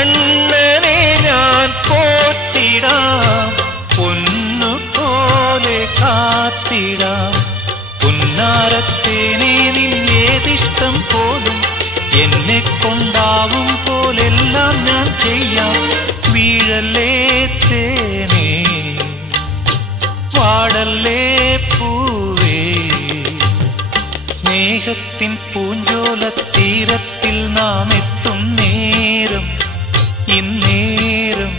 കണ്ണനെ ഞാൻ പോറ്റിടാം പൊന്നു പോലെ കാത്തിടാം. പുന്നാരത്തേനെ നിന്നേതിഷ്ടം പോലും എന്നെ കൊണ്ടാവും പോലെല്ലാം ഞാൻ ചെയ്യാം. വീഴല്ലേ തേനേ? വാടല്ലേ പൂവേ? സ്നേഹത്തിൻ പൂഞ്ചോല തീരത്തിൽ നാം ഇന്നേരം